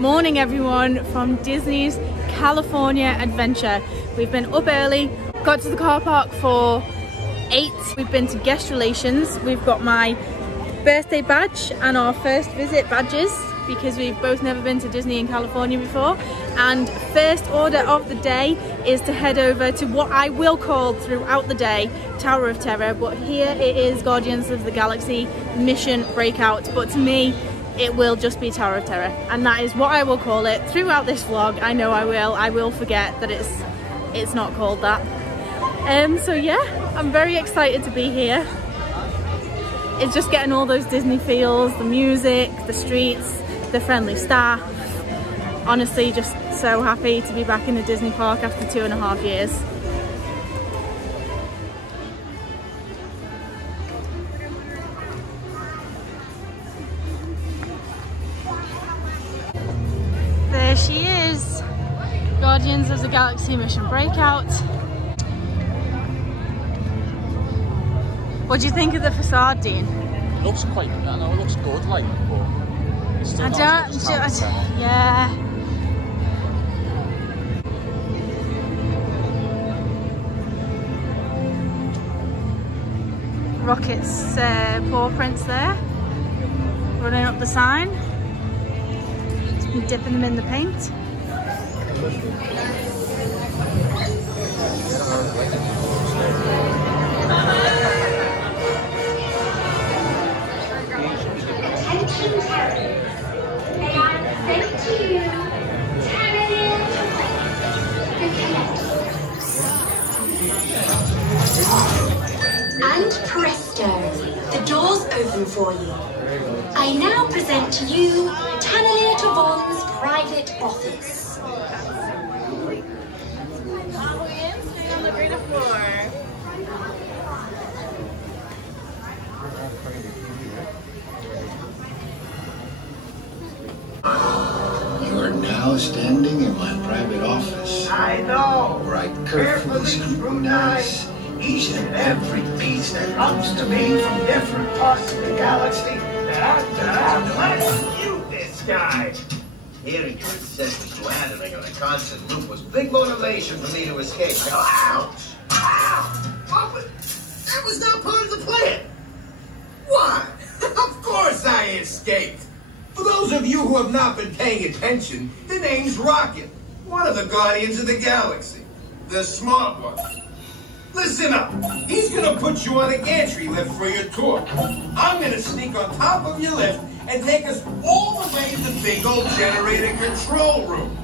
Morning everyone from Disney's California Adventure. We've been up early, got to the car park for 8. We've been to guest relations. We've got my birthday badge and our first visit badges because we've both never been to Disney in California before. And first order of the day is to head over to what I will call throughout the day Tower of Terror, but here it is Guardians of the Galaxy Mission Breakout, but to me it will just be Tower of Terror, and that is what I will call it throughout this vlog. I know I will forget that it's not called that. So yeah, I'm very excited to be here. It's just getting all those Disney feels, the music, the streets, the friendly staff. Honestly, just so happy to be back in a Disney park after 2.5 years. There she is, Guardians of the Galaxy Mission Breakout. What do you think of the facade, Dean? It looks quite, I know it looks good, like, but it's still yeah. Rocket's paw prints there, running up the sign, and dipping them in the paint. And presto, the doors open for you. I now present to you Tanalier Tavon's private office. On the greater floor. You are now standing in my private office. I know. Where I carefully scrutinize each and every piece that comes to me from different parts of the galaxy. Let's shoot this guy. Hearing your incessant slandering on a constant loop was big motivation for me to escape. Ouch! Ow! That was not part of the plan. Why? Of course I escaped. For those of you who have not been paying attention, the name's Rocket, one of the Guardians of the Galaxy. The smart one. Listen up. He's gonna put you on a gantry lift for your tour. I'm gonna sneak on top of your lift and take us all the way to the big old generator control room.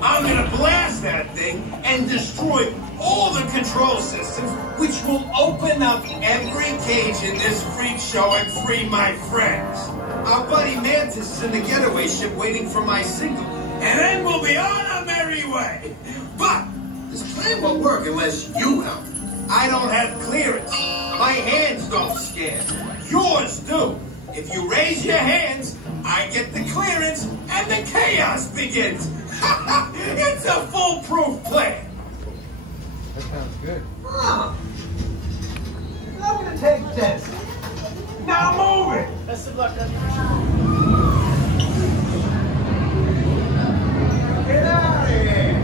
I'm gonna blast that thing and destroy all the control systems, which will open up every cage in this freak show and free my friends. Our buddy Mantis is in the getaway ship waiting for my signal, and then we'll be on our merry way. But this plan won't work unless you help. I don't have clearance. My hands don't scan. Yours do. If you raise your hands, I get the clearance and the chaos begins. It's a foolproof plan. That sounds good. Huh. I'm gonna take this. Now move it. Best of luck. Get out of here.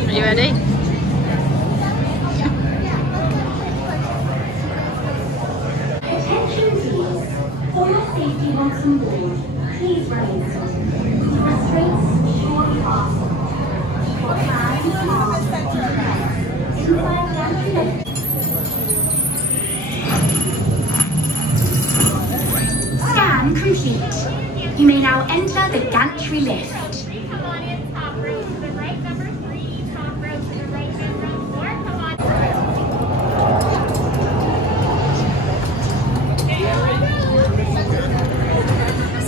Are you ready? Attention please. For your safety once on board, please remain seated. Restraints short fastened. For inside gantry lift. Scan complete. You may now enter the gantry lift. Come on in, top row to the right, number 3, top row to the right, bedroom 4, come on.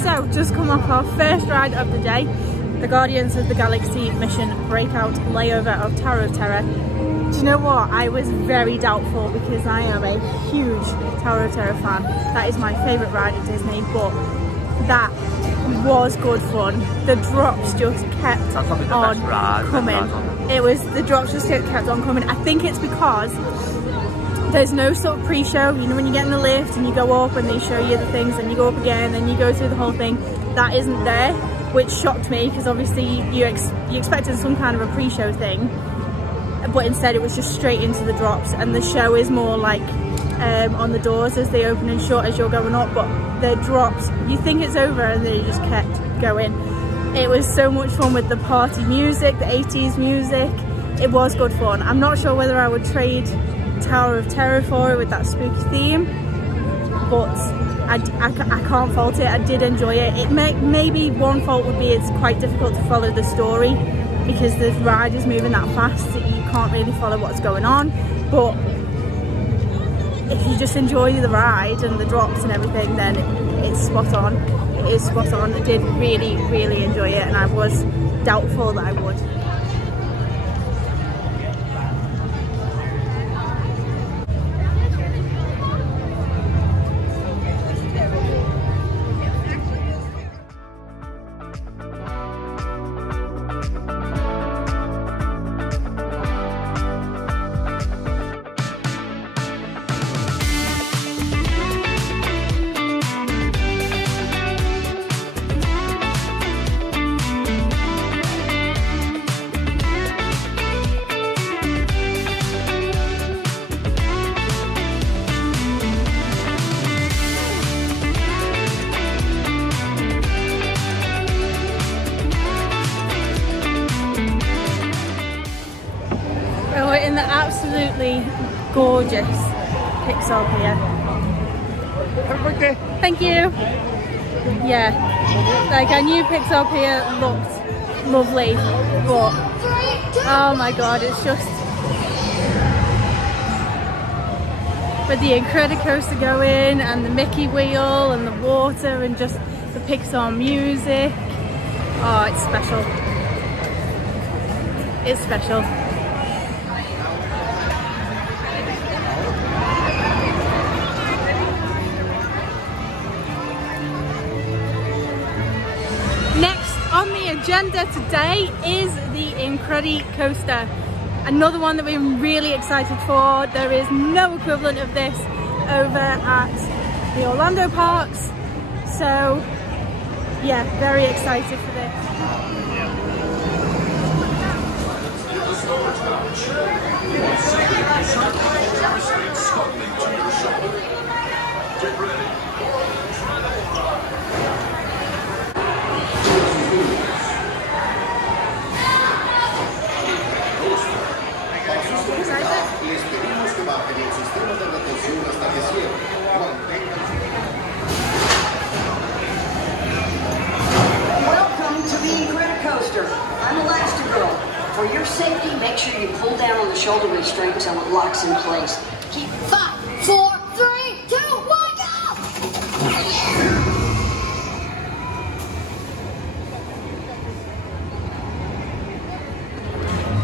So, just come off our first ride of the day, the Guardians of the Galaxy Mission Breakout layover of Tower of Terror. Do you know what? I was very doubtful because I am a huge Tower of Terror fan. That is my favourite ride at Disney, but that was good fun. The drops just kept on coming. It was, the drops just kept on coming. I think it's because there's no sort of pre-show. You know, when you get in the lift and you go up and they show you the things and you go up again and you go through the whole thing, that isn't there, which shocked me because obviously you expected some kind of a pre-show thing, but instead it was just straight into the drops, and the show is more like on the doors as they open and shut as you're going up, but the drops, you think it's over and they just kept going. It was so much fun with the party music, the 80s music. It was good fun. I'm not sure whether I would trade Tower of Terror for it with that spooky theme, but I can't fault it. I did enjoy it. Maybe one fault would be it's quite difficult to follow the story because the ride is moving that fast that you can't really follow what's going on, but if you just enjoy the ride and the drops and everything, then it's spot on. It is spot on. I did really, really enjoy it, and I was doubtful that I would. In the absolutely gorgeous Pixar Pier. Thank you. Yeah, like I knew Pixar Pier looked lovely, but oh my god, it's just with the Incredicoaster going and the Mickey wheel and the water and just the Pixar music. Oh, it's special. It's special. On the agenda today is the Incredicoaster, another one that we're really excited for. There is no equivalent of this over at the Orlando parks, so yeah, very excited for this. Welcome to the Incredicoaster. I'm Elastigirl. For your safety, make sure you pull down on the shoulder restraint until it locks in place. Keep 5, 4, 3, 2, 1, go!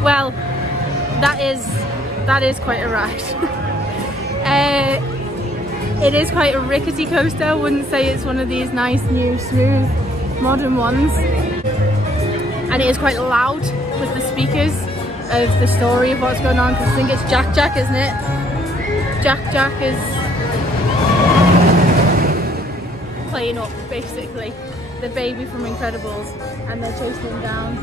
Well, that is quite a ride. It is quite a rickety coaster. I wouldn't say it's one of these nice, new, smooth, modern ones. And it is quite loud with the speakers of the story of what's going on, because I think it's Jack Jack, isn't it? Jack Jack is playing up, basically, the baby from Incredibles, and they're chasing him down.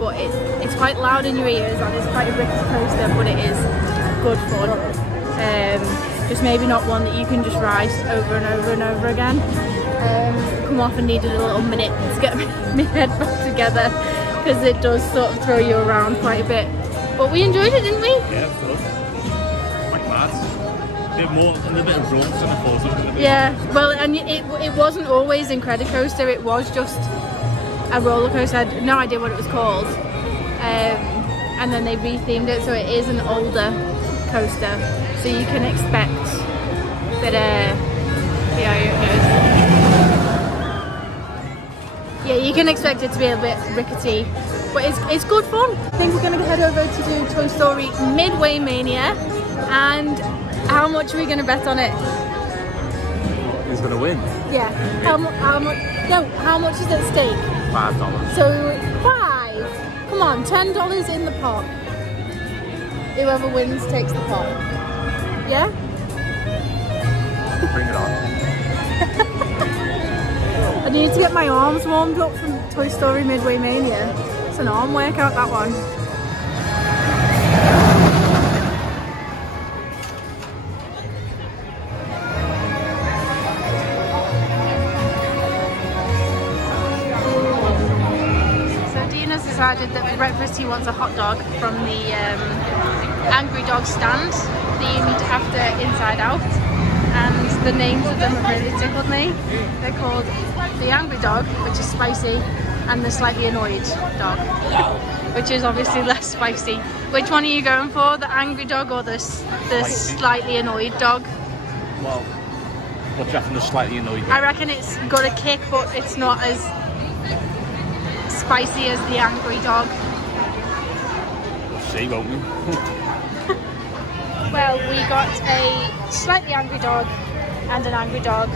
But it's quite loud in your ears, and it's quite a rickety coaster, but it is good fun. Just maybe not one that you can just ride over and over and over again. Come off and needed a little minute to get my head back together, because it does sort of throw you around quite a bit. But we enjoyed it, didn't we? Yeah, of course. Like that. A bit more, and a bit of growth than I thought it was going to be. Yeah, well, and it wasn't always Incredicoaster, it was just a roller coaster. I had no idea what it was called. And then they rethemed it, so it is an older coaster. So you can expect that, yeah, you can expect it to be a bit rickety, but it's good fun. I think we're going to head over to do Toy Story Midway Mania, and how much are we going to bet on it? Who's going to win? Yeah. How much? No. How much is at stake? $5. So 5. Come on, $10 in the pot. Whoever wins takes the pot. Yeah. Bring it on. I need to get my arms warmed up from Toy Story Midway Mania. It's an arm workout, that one. Decided that for breakfast he wants a hot dog from the Angry Dog stand, themed after Inside Out, and the names of them have really tickled me. They're called the Angry Dog, which is spicy, and the Slightly Annoyed Dog, which is obviously less spicy. Which one are you going for, the Angry Dog or the Slightly Annoyed Dog? Well, what do you reckon the Slightly Annoyed? I reckon it's got a kick, but it's not as spicy as the Angry Dog. We'll see, won't we? Well, we got a Slightly Angry Dog and an Angry Dog.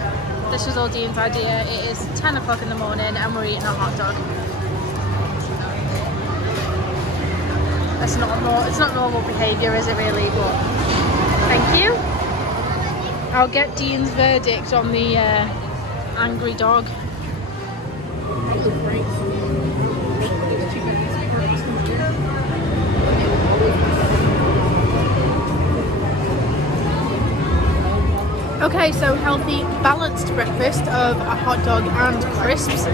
This was all Dean's idea. It is 10 o'clock in the morning and we're eating a hot dog. It's not normal behaviour, is it really? But thank you. I'll get Dean's verdict on the Angry Dog. Okay, so healthy, balanced breakfast of a hot dog and crisps,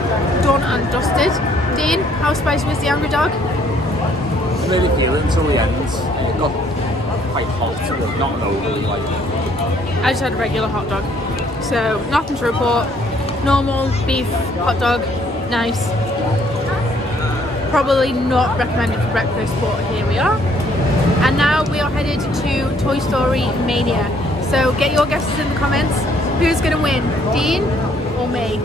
done and dusted. Dean, how spicy was the Angry Dog? I didn't really feel it until the end. It got quite hot, but not overly like. I just had a regular hot dog, so nothing to report. Normal beef hot dog, nice. Probably not recommended for breakfast, but here we are. And now we are headed to Toy Story Mania. So get your guesses in the comments. Who's going to win, Dean or me?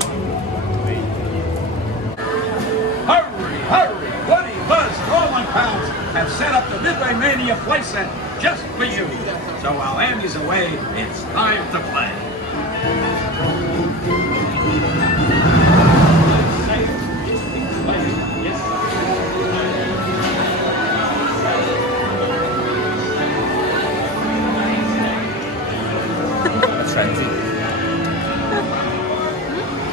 Hurry, hurry! Woody, Buzz, and all my pals have set up the Midway Mania playset just for you. So while Andy's away, it's time to play.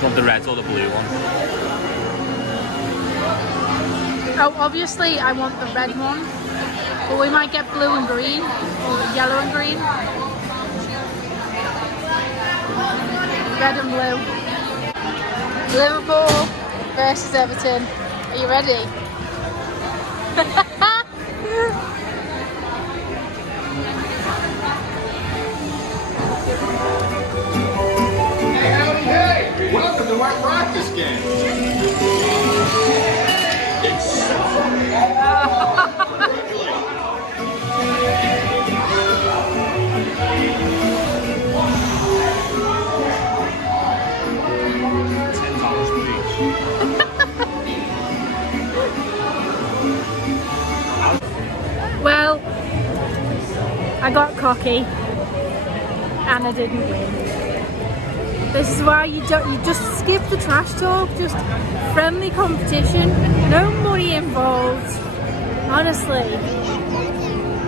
Want the red or the blue one? Oh, obviously I want the red one, but we might get blue and green, or yellow and green. Red and blue. Liverpool versus Everton. Are you ready? Hey, welcome to our practice game. Well, I got cocky and I didn't win. This is why you just skip the trash talk, just friendly competition, no money involved, honestly.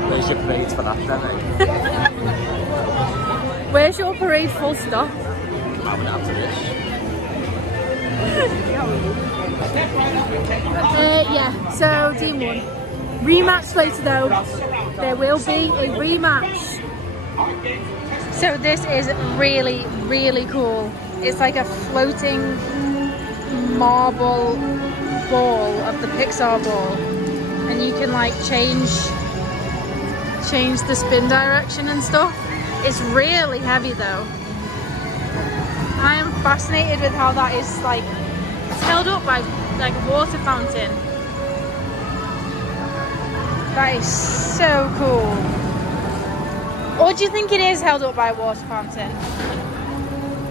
Where's your parade for that then, eh? Where's your parade full stop? I would after this. Yeah, so Dean won. Rematch later though. There will be a rematch. So this is really, really cool. It's like a floating marble ball of the Pixar ball. And you can like change the spin direction and stuff. It's really heavy though. I am fascinated with how that is like, it's held up by like a water fountain. That is so cool. Or do you think it is held up by a water fountain?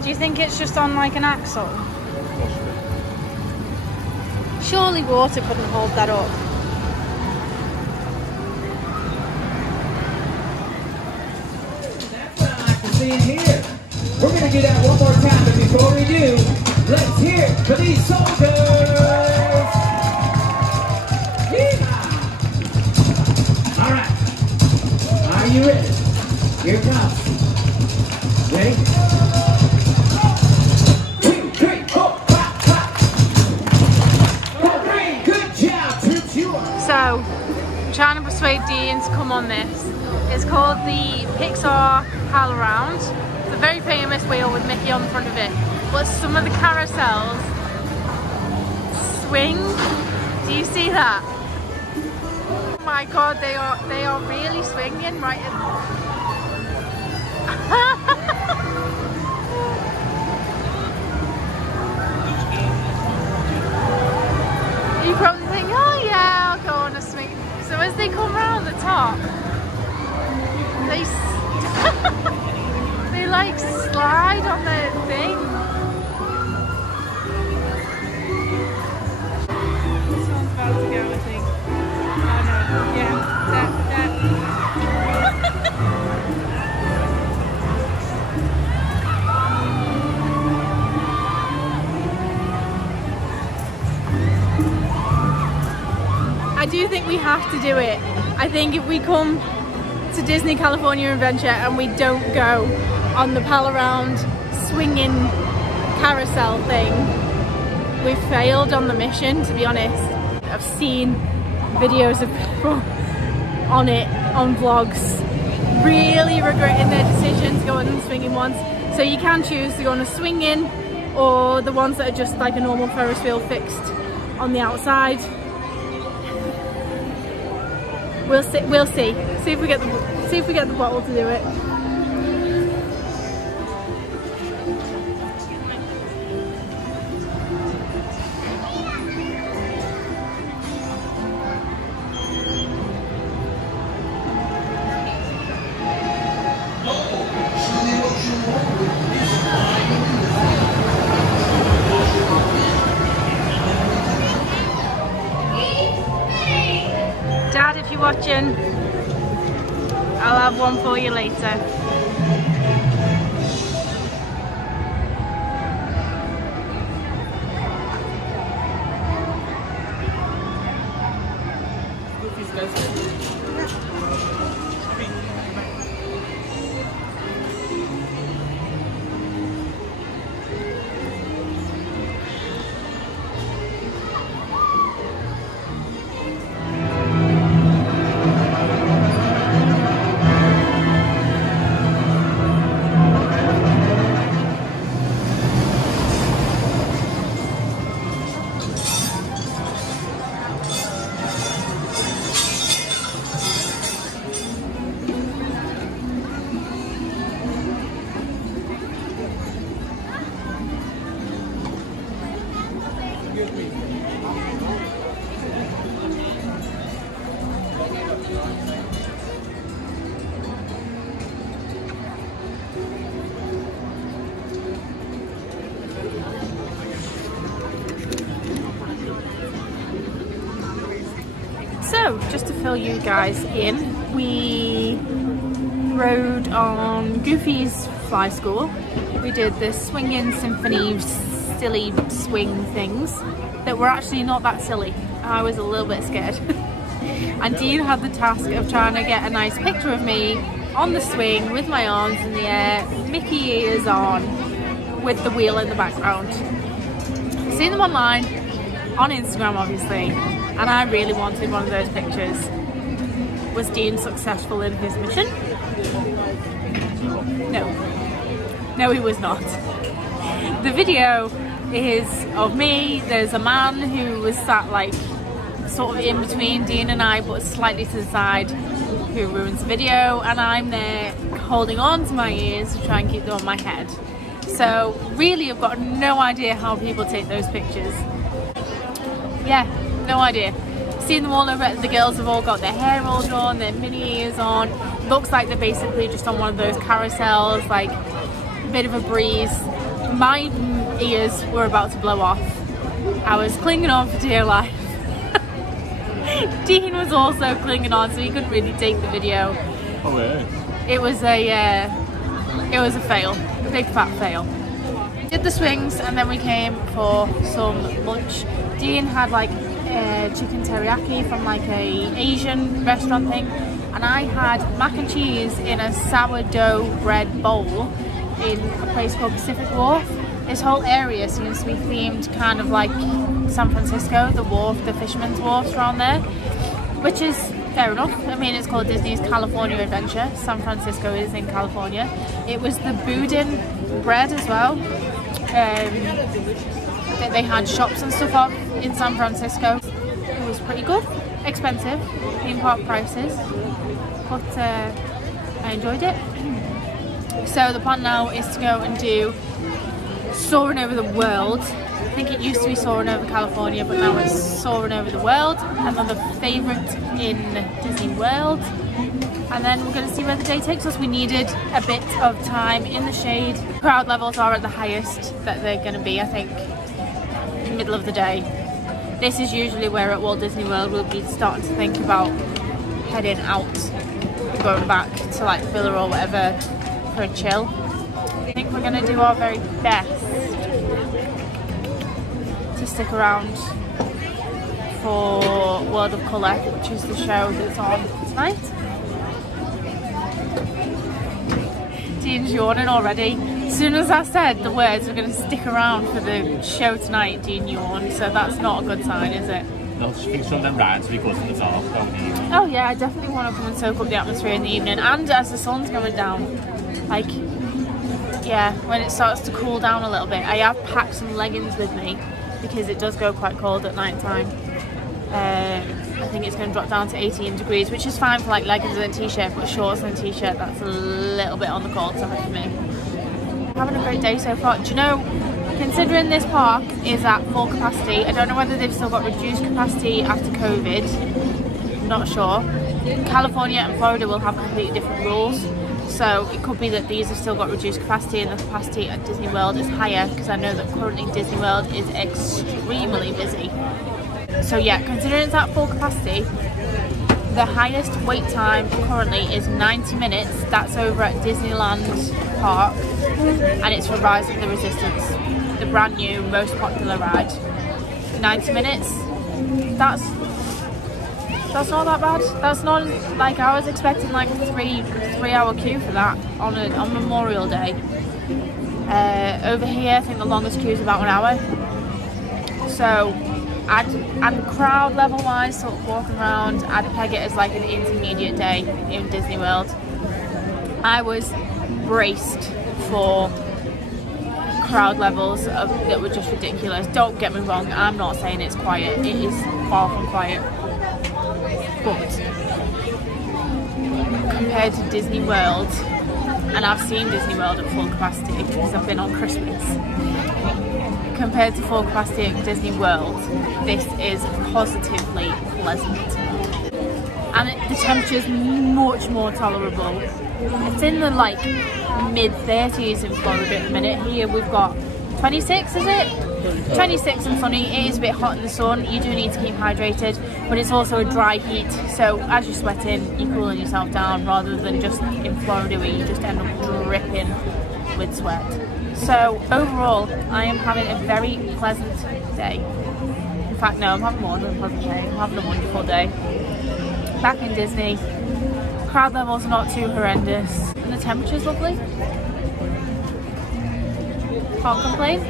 Do you think it's just on like an axle? Surely water couldn't hold that up. That's what I like to see in here. We're going to do that one more time. before we do, let's hear it for these soldiers! Yeehaw! All right, are you ready? Here it comes. Ready? 2, 3, 4, 5, 5. 4, 3, good job, troops, you are. So, I'm trying to persuade Dean to come on this. It's called the Pixar Pal Around. It's a very famous wheel with Mickey on the front of it. But some of the carousels swing. Do you see that? Oh my god, they are really swinging right in. You probably think, oh yeah, I'll go on a swing. So as they come around the top, they like slide on the thing. This one's about to go, I think. Oh no, yeah, that. I do think we have to do it. I think if we come to Disney California Adventure and we don't go on the Pal Around swinging carousel thing, we've failed on the mission, to be honest. I've seen videos of people on it, on vlogs, really regretting their decision to go on the swinging ones. So you can choose to go on a swinging or the ones that are just like a normal Ferris wheel fixed on the outside. We'll see. We'll see. See if we get the bottle to do it. Dad, if you're watching, I'll have one for you later. So, just to fill you guys in, we rode on Goofy's Fly School. We did the swinging symphony silly swing things that were actually not that silly. I was a little bit scared. And Dean had the task of trying to get a nice picture of me on the swing with my arms in the air, Mickey ears on, with the wheel in the background. I've seen them online, on Instagram obviously, and I really wanted one of those pictures. Was Dean successful in his mission? No. No, he was not. The video is of me. There's a man who was sat like sort of in between Dean and I, but slightly to the side, who ruins the video, and I'm there holding on to my ears to try and keep them on my head. So really I've got no idea how people take those pictures. Yeah, no idea. Seen them all over. The girls have all got their hair all done, their mini ears on. Looks like they're basically just on one of those carousels, like a bit of a breeze. My ears were about to blow off. I was clinging on for dear life. Dean was also clinging on, so he couldn't really take the video. Oh yeah. It was a fail, a big fat fail. Did the swings and then we came for some lunch. Dean had like chicken teriyaki from like a Asian restaurant thing, and I had mac and cheese in a sourdough bread bowl in a place called Pacific Wharf. This whole area seems to be themed kind of like San Francisco, the wharf, the fishermen's wharfs around there, which is fair enough. I mean, it's called Disney's California Adventure. San Francisco is in California. It was the Boudin bread as well. That they had shops and stuff up in San Francisco. It was pretty good, expensive, theme park prices, but I enjoyed it. So the plan now is to go and do Soaring Over the World. I think it used to be Soaring Over California, but now it's Soaring Over the World. Another favourite in Disney World. And then we're going to see where the day takes us. We needed a bit of time in the shade. Crowd levels are at the highest that they're going to be, I think, middle of the day. This is usually where at Walt Disney World we'll be starting to think about heading out and going back to like Villa or whatever for a chill. I think we're going to do our very best to stick around for World of Colour, which is the show that's on tonight. Dean's yawning already. As soon as I said the words, we're going to stick around for the show tonight, Dean yawned, so that's not a good sign, is it? No, she thinks some of them rides because in the dark, don't you? Oh yeah, I definitely want to come and soak up the atmosphere in the evening, and as the sun's going down. Like, yeah, when it starts to cool down a little bit. I have packed some leggings with me because it does go quite cold at night time. I think it's going to drop down to 18 degrees, which is fine for like leggings and a t-shirt, but shorts and a t-shirt, that's a little bit on the cold side for me. Having a great day so far. Do you know, considering this park is at full capacity, I don't know whether they've still got reduced capacity after COVID, not sure. California and Florida will have completely different rules, so it could be that these have still got reduced capacity and the capacity at Disney World is higher, because I know that currently Disney World is extremely busy. So yeah, considering it's at full capacity, the highest wait time currently is 90 minutes. That's over at Disneyland Park, and it's for Rise of the Resistance, the brand new, most popular ride. 90 minutes. That's not that bad. That's not like I was expecting like a three-hour queue for that on Memorial Day. Over here, I think the longest queue is about an hour. So. And crowd level wise, sort of walking around, I'd peg it as like an intermediate day in Disney World. I was braced for crowd levels that were just ridiculous. Don't get me wrong, I'm not saying it's quiet, it is far from quiet. But compared to Disney World, and I've seen Disney World at full capacity because I've been on Christmas. Compared to full capacity at Disney World, this is positively pleasant. And the temperature is much more tolerable. It's in the like mid-30s in Florida at the minute. Here we've got 26, is it? 26 and sunny. It is a bit hot in the sun. You do need to keep hydrated, but it's also a dry heat. So as you're sweating, you're cooling yourself down rather than just in Florida where you just end up dripping with sweat. So overall, I am having a very pleasant day. In fact, no, I'm having more than a pleasant day. I'm having a wonderful day. Back in Disney, crowd levels are not too horrendous, and the temperature's lovely. Can't complain.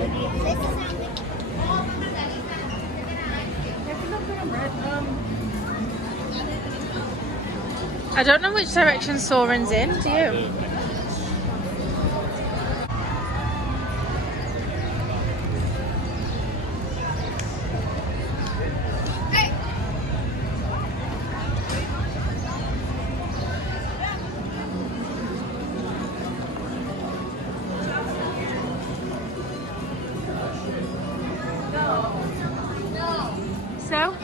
I don't know which direction Soarin's in, do you?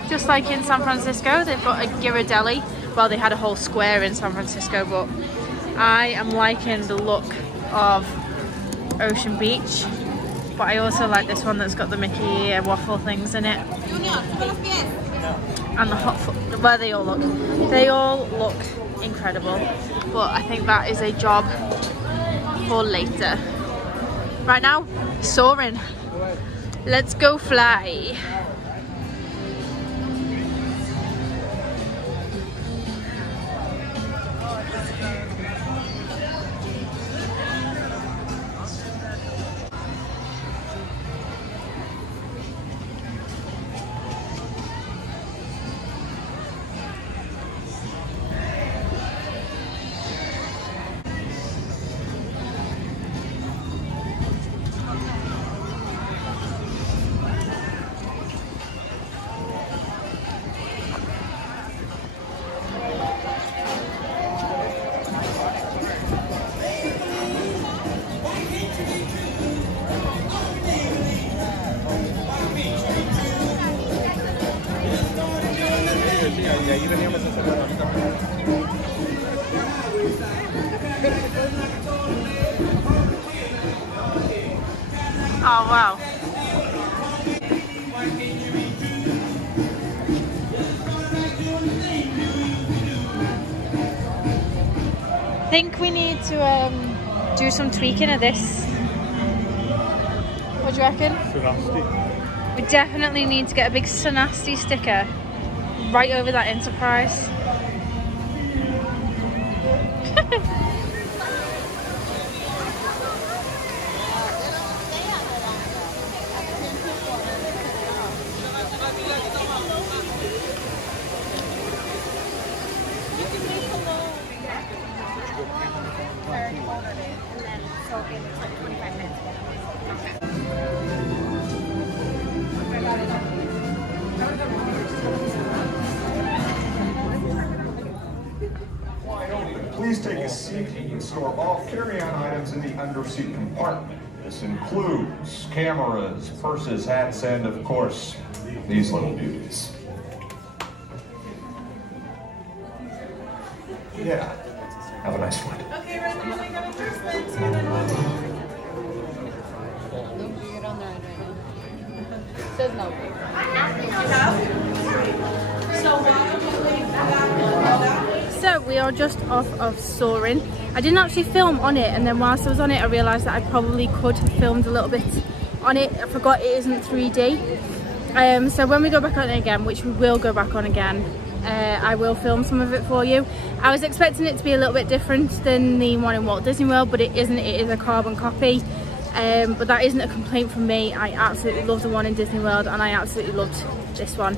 Just like in San Francisco, they've got a Ghirardelli. Well, they had a whole square in San Francisco, but I am liking the look of Ocean Beach. But I also like this one that's got the Mickey waffle things in it. And the hot foot, well, they all look incredible. But I think that is a job for later. Right now, soaring. Let's go fly. Oh wow. I think we need to do some tweaking of this. What do you reckon? Sonasti. We definitely need to get a big Sonasti sticker right over that Enterprise. Please take a seat and store all carry-on items in the under-seat compartment. This includes cameras, purses, hats, and of course, these little beauties. Yeah, have a nice one. Okay, right now we got adjustments. And then we'll... Says no. So we are just off of Soarin'. I didn't actually film on it, and then whilst I was on it I realised that I probably could have filmed a little bit on it. I forgot it isn't 3D. So when we go back on it again, which we will go back on again, I will film some of it for you. I was expecting it to be a little bit different than the one in Walt Disney World, but it isn't. It is a carbon copy. But that isn't a complaint from me. I absolutely loved the one in Disney World, and I absolutely loved this one.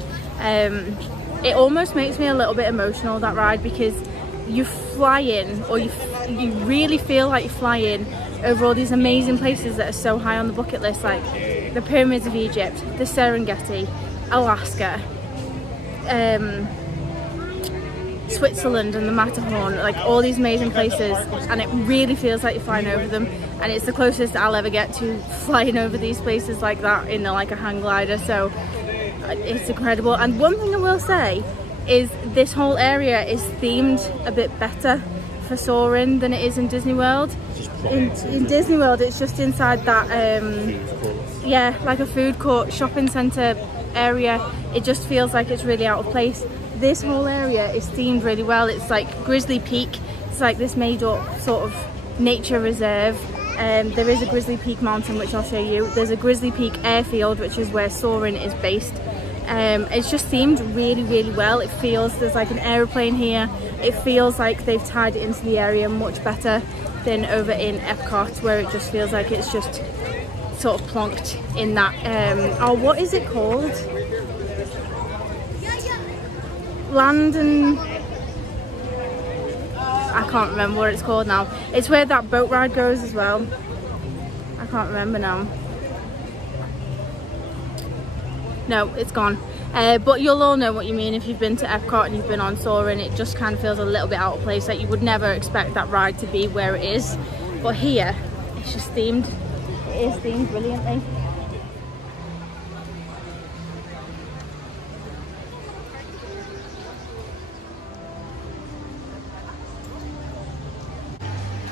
It almost makes me a little bit emotional, that ride, because you fly in, or you really feel like you're flying over all these amazing places that are so high on the bucket list, like the Pyramids of Egypt, the Serengeti, Alaska, Switzerland and the Matterhorn, like all these amazing places, and it really feels like you're flying over them, and it's the closest I'll ever get to flying over these places like that in like a hang glider, so it's incredible. And one thing I will say is this whole area is themed a bit better for Soarin' than it is in Disney World. In Disney World it's just inside that yeah, like a food court, shopping centre area. It just feels like it's really out of place. This whole area is themed really well. It's like Grizzly Peak. It's like this made up sort of nature reserve. There is a Grizzly Peak mountain, which I'll show you. There's a Grizzly Peak airfield, which is where Soarin' is based. It's just themed really, really well. It feels there's like an aeroplane here. It feels like they've tied it into the area much better than over in Epcot, where it just feels like it's just sort of plonked in that. Oh, what is it called? Land and I can't remember what it's called now. It's where that boat ride goes as well. I can't remember now. No, it's gone. But you'll all know what you mean if you've been to Epcot and you've been on Soarin'. It just kind of feels a little bit out of place. Like you would never expect that ride to be where it is. But here, it's just themed. It is themed brilliantly.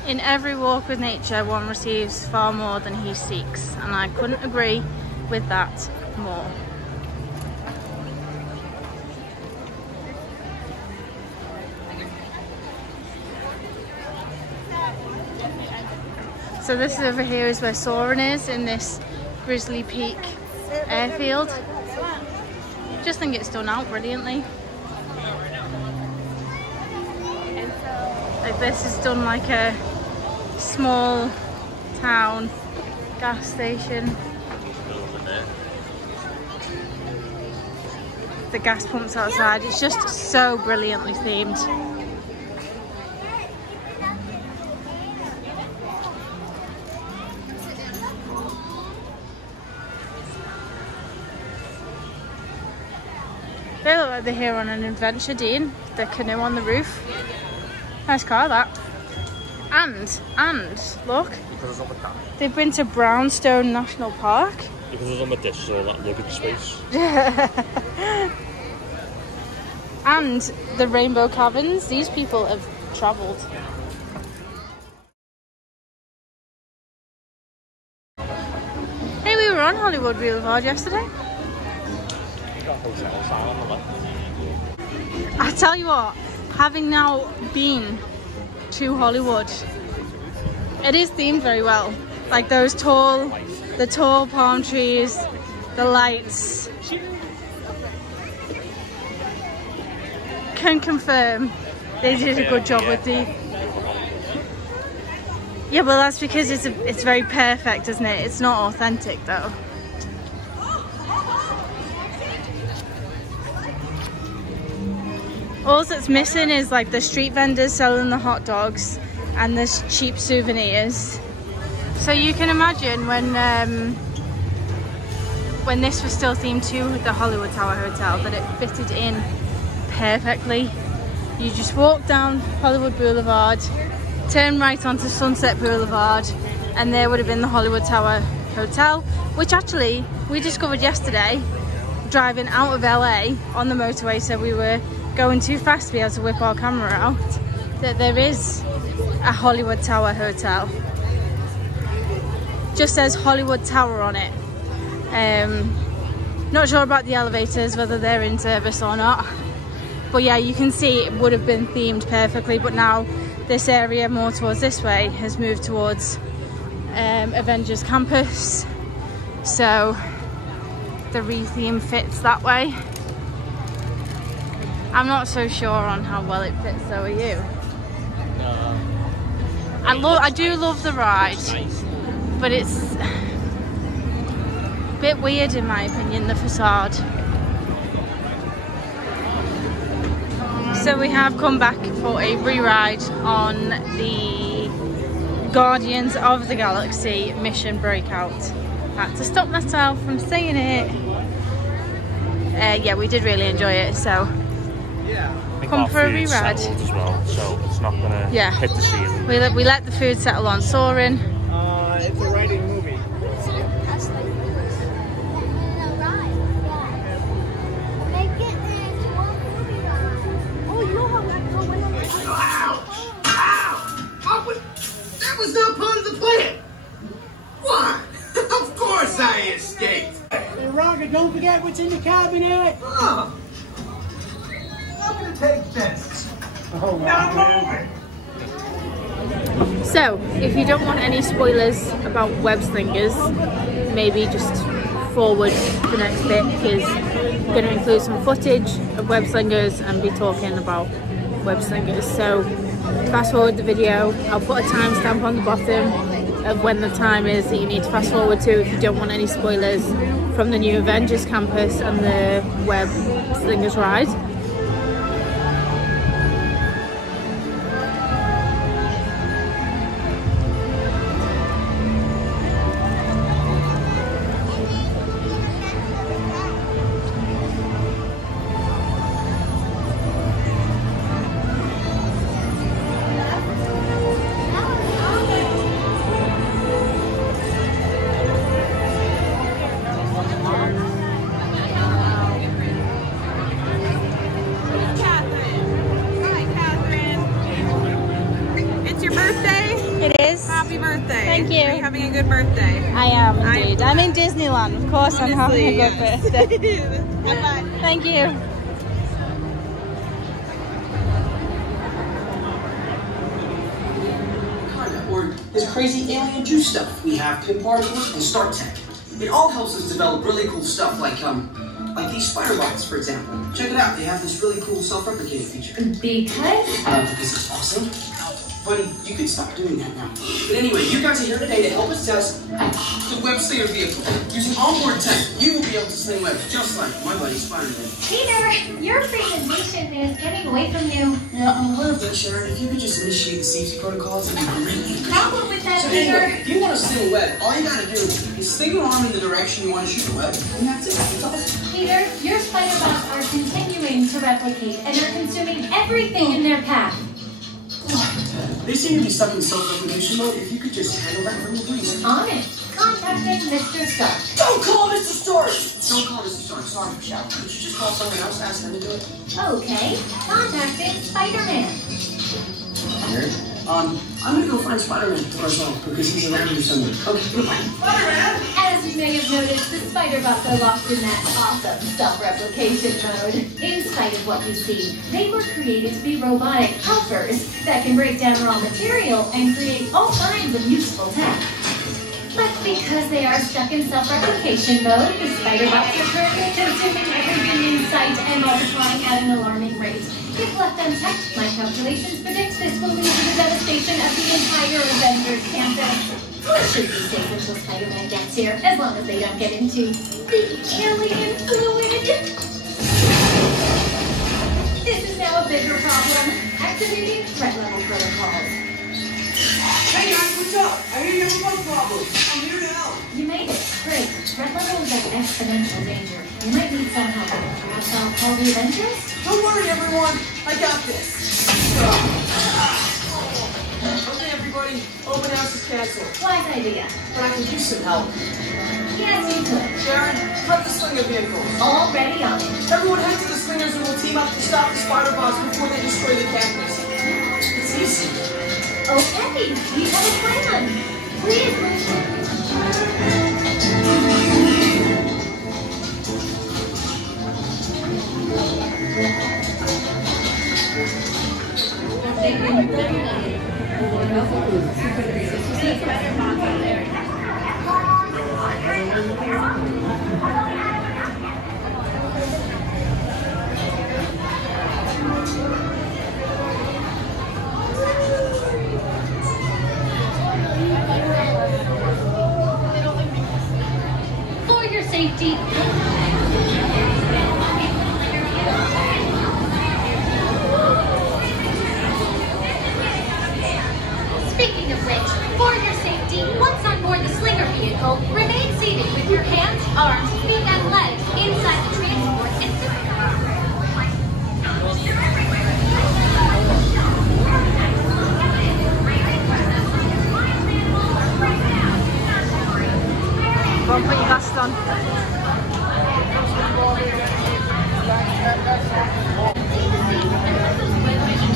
In every walk with nature, one receives far more than he seeks, and I couldn't agree with that more. So this over here is where Soarin' is, in this Grizzly Peak airfield. Just think it's done out brilliantly. Like this is done like a small town gas station. The gas pumps outside, it's just so brilliantly themed. They look like they're here on an adventure, Dean. The canoe on the roof. Nice car, that. And look, they've been to Brownstone National Park. Because it's on the dish, so that luggage space. And the Rainbow Caverns. These people have travelled. Hey, we were on Hollywood Boulevard yesterday. I tell you what, having now been to Hollywood, it is themed very well. Like those the tall palm trees, the lights. Can confirm they did a good job with the. Yeah, well that's because it's very perfect, isn't it? It's not authentic though. All that's missing is like the street vendors selling the hot dogs and the cheap souvenirs. So you can imagine when this was still themed to the Hollywood Tower Hotel, that it fitted in perfectly. You just walk down Hollywood Boulevard, turn right onto Sunset Boulevard, and there would have been the Hollywood Tower Hotel, which actually we discovered yesterday driving out of LA on the motorway. So we were going too fast to be able to whip our camera out, that there is a Hollywood Tower Hotel. Just says Hollywood Tower on it. Not sure about the elevators, whether they're in service or not. But yeah, you can see it would have been themed perfectly, but now this area more towards this way has moved towards Avengers Campus. So the re-theme fits that way. I'm not so sure on how well it fits, though, are you? No. I do love the ride, but it's a bit weird in my opinion, the facade. So we have come back for a re-ride on the Guardians of the Galaxy Mission Breakout. Had to stop myself from saying it. Yeah, we did really enjoy it, so come for a re-ride. As well, so it's not gonna hit the ceiling. We let the food settle on Soarin'. It's a riding movie. That was not part of the plan. What? Of course I escaped. Hey, Rocket, don't forget what's in the cabinet. Oh. I'm gonna take this. Oh, Now move it. So, if you don't want any spoilers about web slingers, maybe just forward the next bit, because I'm going to include some footage of web slingers and be talking about web slingers. So, fast forward the video. I'll put a timestamp on the bottom of when the time is that you need to fast forward to if you don't want any spoilers from the new Avengers Campus and the web slingers ride. Happy birthday. Thank you. Are you having a good birthday? I am indeed. I'm in Disneyland. Of course I'm having a good birthday. Bye-bye. Thank you. Or for this crazy alien juice stuff. We have pin particles and start tech. It all helps us develop really cool stuff like these spider bots, for example. Check it out. They have this really cool self-replicating feature. Because it's awesome. Buddy, you can stop doing that now. But anyway, you guys are here today to help us test the web slinger vehicle. Using onboard tech, you will be able to sling web just like my buddy Spider-Man. Peter, your presentation is getting away from you. Yeah, I'm aware of that, Sharon. If you could just initiate the safety protocols, that'd be great. Problem with that, So Peter. anyway, if you want to sling web, all you gotta do is sling your arm in the direction you want to shoot the web, and that's it. That's awesome. Peter, your spider bots are continuing to replicate and are consuming everything in their path. They seem to be stuck in self-replication mode. If you could just handle that for me, please. On it. Contacting Mr. Stark. Don't call Mr. Stark! Don't call Mr. Stark. Sorry, Michelle. Could you just call someone else, ask them to do it? Okay. Contacting Spider-Man. I'm gonna go find Spider-Man for ourselves because he's around here somewhere. Okay, goodbye. Spider-Man! As you may have noticed, the spider bots are locked in that awesome self-replication mode. In spite of what you see, they were created to be robotic helpers that can break down raw material and create all kinds of useful tech. But because they are stuck in self-replication mode, the spider bots are currently consuming everything in sight and multiplying at an alarming rate. If left unchecked, my calculations predict this will lead to the devastation of the entire Avengers campus. We should be safe until Spider-Man gets here, as long as they don't get into the alien fluid. This is now a bigger problem. Activating threat level protocols. Hey guys, what's up? I hear you have a bug problem. I'm here to help. You made it. Great. Threat level is at exponential danger. You might need some help. Perhaps I'll call the Avengers? Don't worry, everyone. I got this. Okay, everybody. Open house is canceled. Wise idea. But I could use some help. Yes, you could. Sharon, prep the slinger vehicles. Already on it. Everyone head to the slingers and we'll team up to stop the spider bots before they destroy the campus. It's easy. Okay, we have a plan. Please for your safety. Speaking of which, for your safety, once on board the slinger vehicle, remain seated with your hands, arms, feet, and legs inside the transport and Go and put your vest on.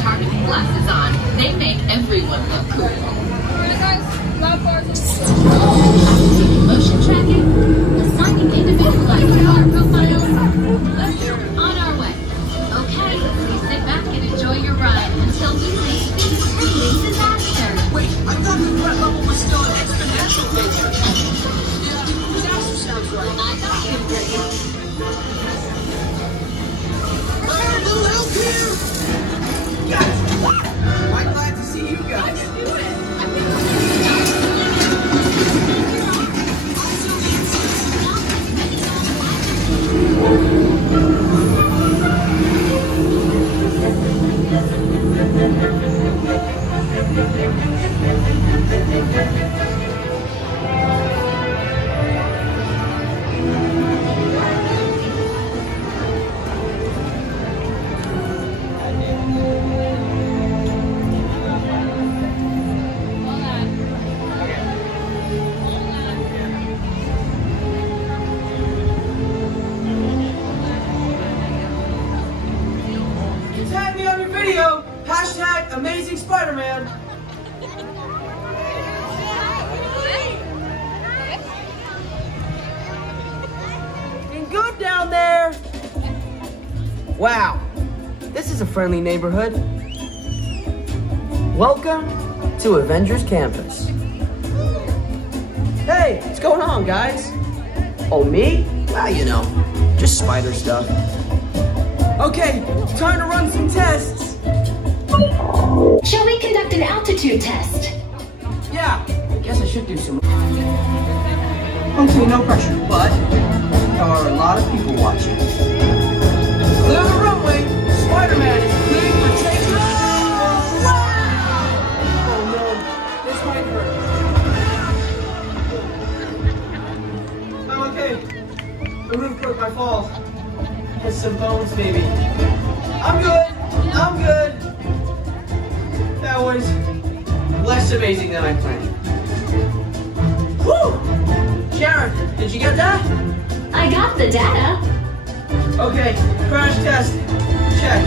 Targeting glasses on. They make everyone look cool. Hey guys, loud parties. Motion tracking, assigning individualized car profiles. On our way. Okay, please sit back and enjoy your ride until we leave the pending disaster. Wait, I thought the threat level was still an exponential nature. Yeah, disaster sounds right. I thought you'd agree. Hey, little help here! Guys, I'm glad to see you guys. Tag me on your video. Hashtag Amazing Spider-Man. Looking good down there. Wow, this is a friendly neighborhood. Welcome to Avengers Campus. Hey, what's going on, guys? Oh, me? Well, you know, just spider stuff. Okay, time to run some tests. Shall we conduct an altitude test? Yeah, I guess I should do some. Okay, no pressure, but there are a lot of people watching. Clear the runway! Spider-Man is cleared for takeoff! Wow! Oh no, this might hurt. I'm okay. The roof broke my fall. Hit some bones, maybe. I'm good! I'm good! That was less amazing than I planned. Woo! Sharon, did you get that? I got the data. Okay, crash test. Check.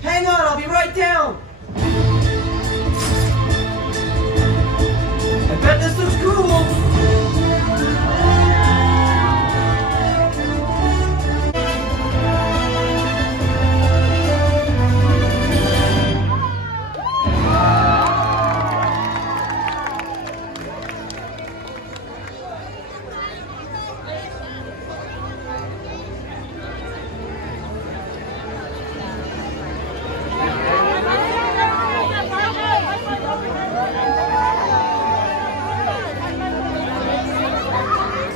Hang on, I'll be right down. I bet this looks cool.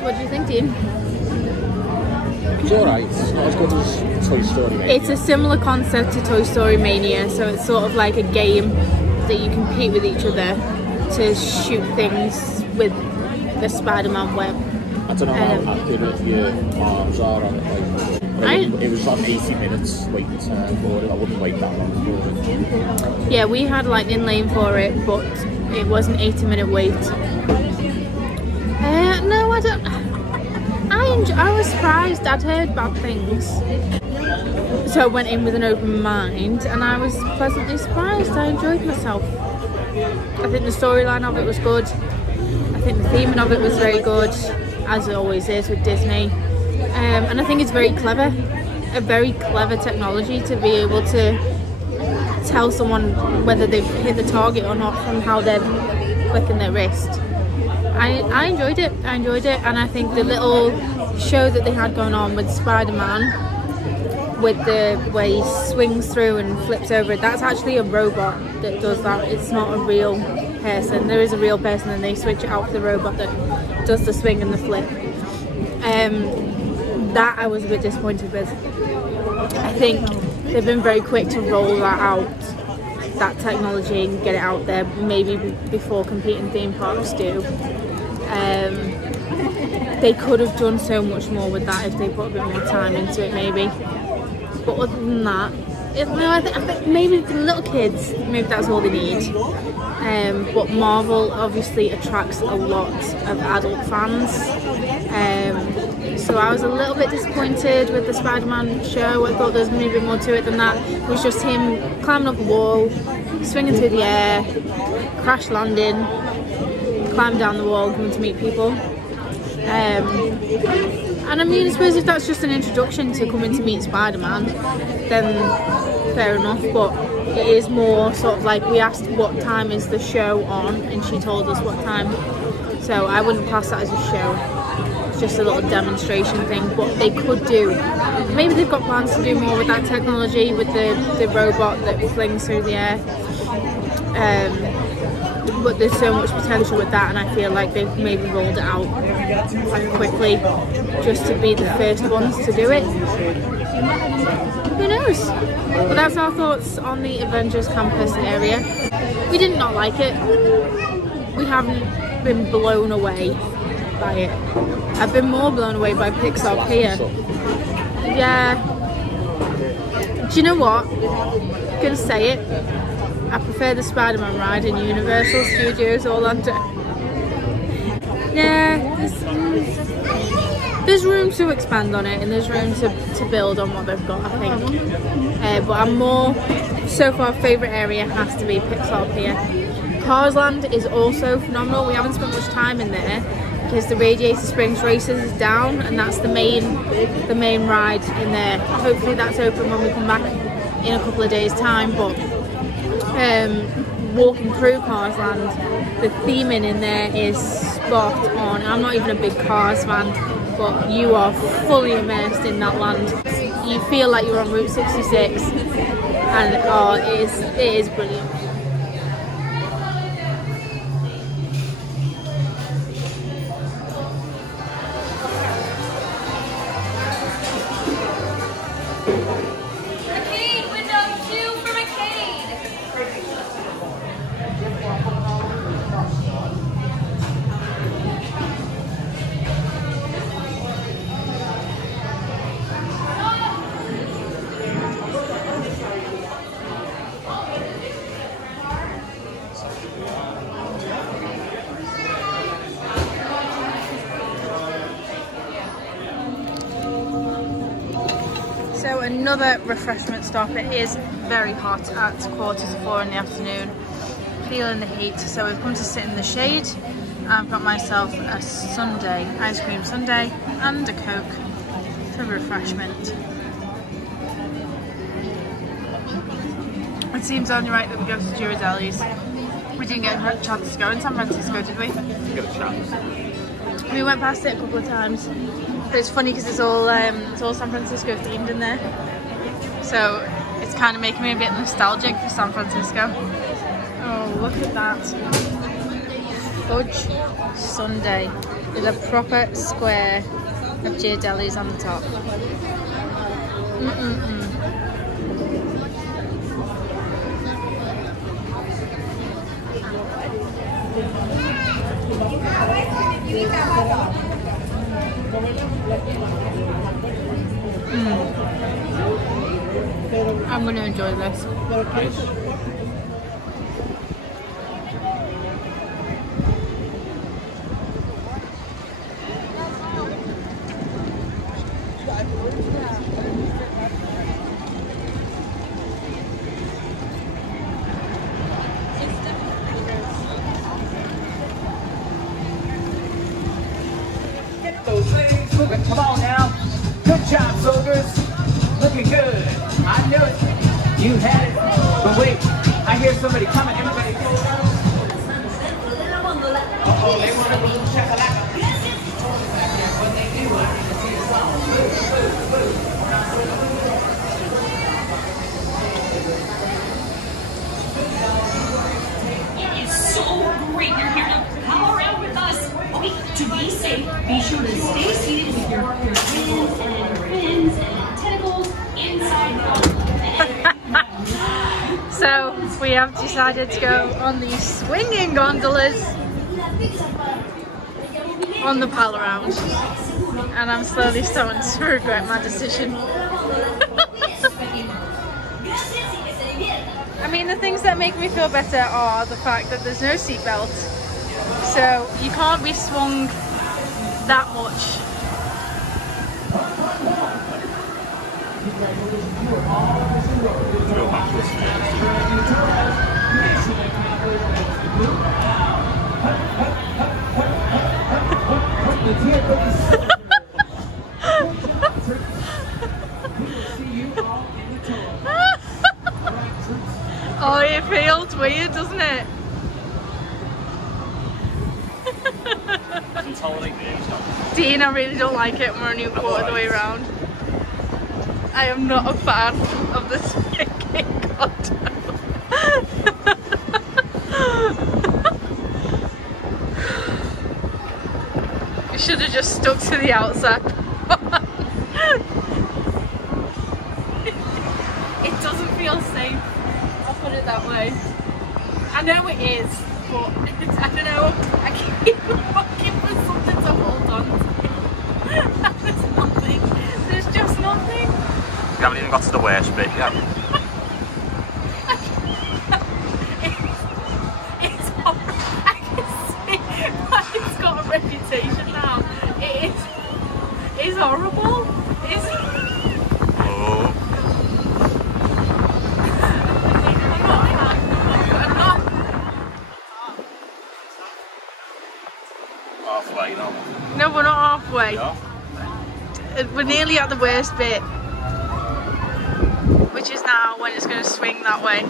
What do you think, Dean? It's alright, it's not as good as Toy Story Mania. It's a similar concept to Toy Story Mania, so it's sort of like a game that you compete with each other to shoot things with the Spider-Man web. I don't know how accurate your arms are on it. Like, it was on 80 minutes waiting time for it. I wouldn't wait that long for it. Yeah, we had Lightning Lane for it, but it was an 80-minute wait. No, I don't. I was surprised. I'd heard bad things, so I went in with an open mind, and I was pleasantly surprised. I enjoyed myself. I think the storyline of it was good. I think the theming of it was very good, as it always is with Disney. And I think it's very clever, a very clever technology to be able to tell someone whether they've hit the target or not from how they're clicking their wrist. I enjoyed it, and I think the little show that they had going on with Spider-Man, with the way he swings through and flips over, that's actually a robot that does that. It's not a real person. There is a real person, and they switch it out for the robot that does the swing and the flip. That I was a bit disappointed with. I think they've been very quick to roll that out, that technology, and get it out there maybe before competing theme parks do. They could have done so much more with that if they put a bit more time into it, maybe. But other than that, I think maybe for little kids, maybe that's all they need. But Marvel obviously attracts a lot of adult fans. So I was a little bit disappointed with the Spider-Man show. I thought there was maybe more to it than that. It was just him climbing up a wall, swinging through the air, crash landing, climb down the wall, coming to meet people. And I mean, I suppose if that's just an introduction to coming to meet Spider-Man, then fair enough, but it is more sort of like, we asked what time is the show on, and she told us what time, so I wouldn't class that as a show. It's just a little demonstration thing. But they could do, maybe they've got plans to do more with that technology, with the robot that flings through the air. But there's so much potential with that, and I feel like they've maybe rolled it out quite quickly just to be the first ones to do it. Who knows? But that's our thoughts on the Avengers Campus area. We did not like it. We haven't been blown away by it. I've been more blown away by Pixar Pier. Yeah. Do you know what? I'm gonna say it. I prefer the Spider-Man ride in Universal Studios Orlando. Yeah, there's room to expand on it, and there's room to build on what they've got, I think. But I'm more, so far, favourite area has to be Pixar Pier. Cars Land is also phenomenal. We haven't spent much time in there because the Radiator Springs Races is down, and that's the main ride in there. Hopefully that's open when we come back in a couple of days' time. But walking through Cars Land. The theming in there is spot on. I'm not even a big Cars fan, but you are fully immersed in that land. You feel like you're on Route 66, and oh, it is brilliant. So another refreshment stop. It is very hot at 3:45 in the afternoon, feeling the heat, so we've come to sit in the shade. I've got myself a sundae, ice cream sundae, and a Coke for refreshment. It seems only right that we go to Ghirardelli's. We didn't get a chance to go in San Francisco, did we? Didn't get a chance. We went past it a couple of times. But it's funny because it's all San Francisco themed in there, so it's kind of making me a bit nostalgic for San Francisco. Oh, look at that fudge sundae with a proper square of Ghirardelli's on the top. I'm going to enjoy this. Come on now. Good job, soldiers. Looking good. I knew it. You had it. But wait, I hear somebody coming. Everybody go down. Uh-oh, they want to go shakalaka. What they do, I need to see the song. It is so great you're here to come around with us. Okay, to be safe, be sure to stay seated with your hands and your fins and tentacles inside the So we have decided to go on these swinging gondolas on the pal around, and I'm slowly starting to regret my decision. I mean, the things that make me feel better are the fact that there's no seatbelt, so you can't be swung that much. Oh, it feels weird, doesn't it? Dean, I really don't like it when we're only a quarter of the way around. I am not a fan of this swinging gondola. We should have just stuck to the outside. It doesn't feel safe, I'll put it that way. I know it is, but I don't know, I keep looking for something to hold on to. There's nothing, there's just nothing. You haven't even got to the worst bit yet. It's horrible. I can see why it's got a reputation now. It's horrible. It's... Halfway, no? No, we're not halfway. Yeah. We're nearly at the worst bit, which is now when it's going to swing that way.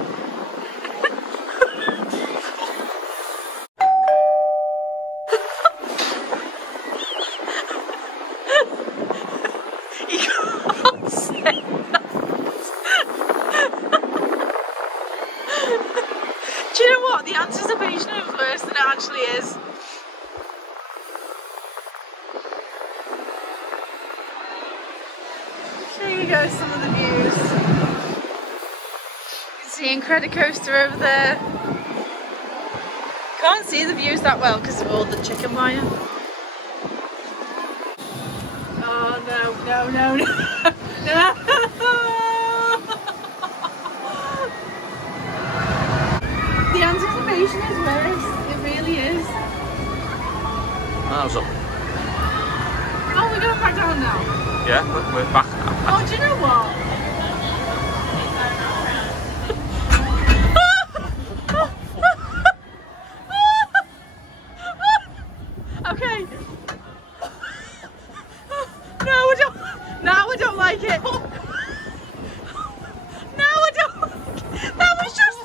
Do you know what? The anticipation is worse than it actually is. There you go, some of the views. You can see Incredicoaster over there. Can't see the views that well because of all the chicken wire. Oh no, no, no, no. The anticipation is worse, it really is. How's up? Oh, we're going back down now? Yeah, we're back now. Oh, do you know what? Okay. No, I don't. Now I don't like it. No, I don't like it. That was just.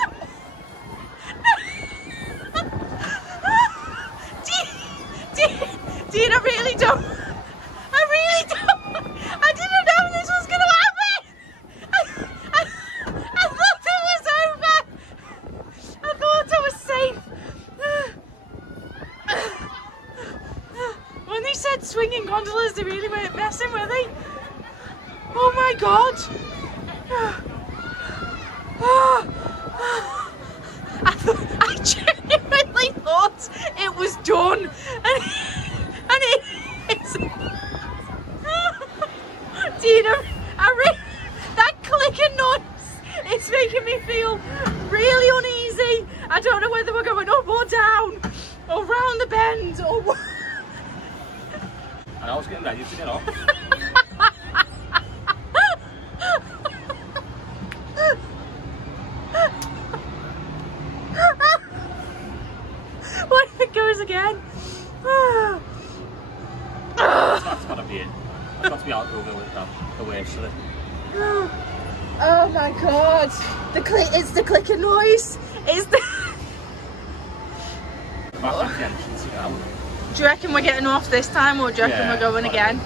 Dean, I really don't. I really don't. I didn't know this was going to happen. I thought it was over. I thought I was safe. When they said swinging gondolas, they really weren't messing, were they? Oh my god. I genuinely thought it was done. And it is. Dina, that clicking noise is making me feel really uneasy. I don't know whether we're going up or down, or round the bend, or what. And I was getting ready to get off. What if it goes again? That's gotta be it. I've got to be out over with the worst of it. Oh my god! It's the clicking noise. It's the. Back at the entrance again. Do you reckon we're getting off this time, or do you reckon we're going again?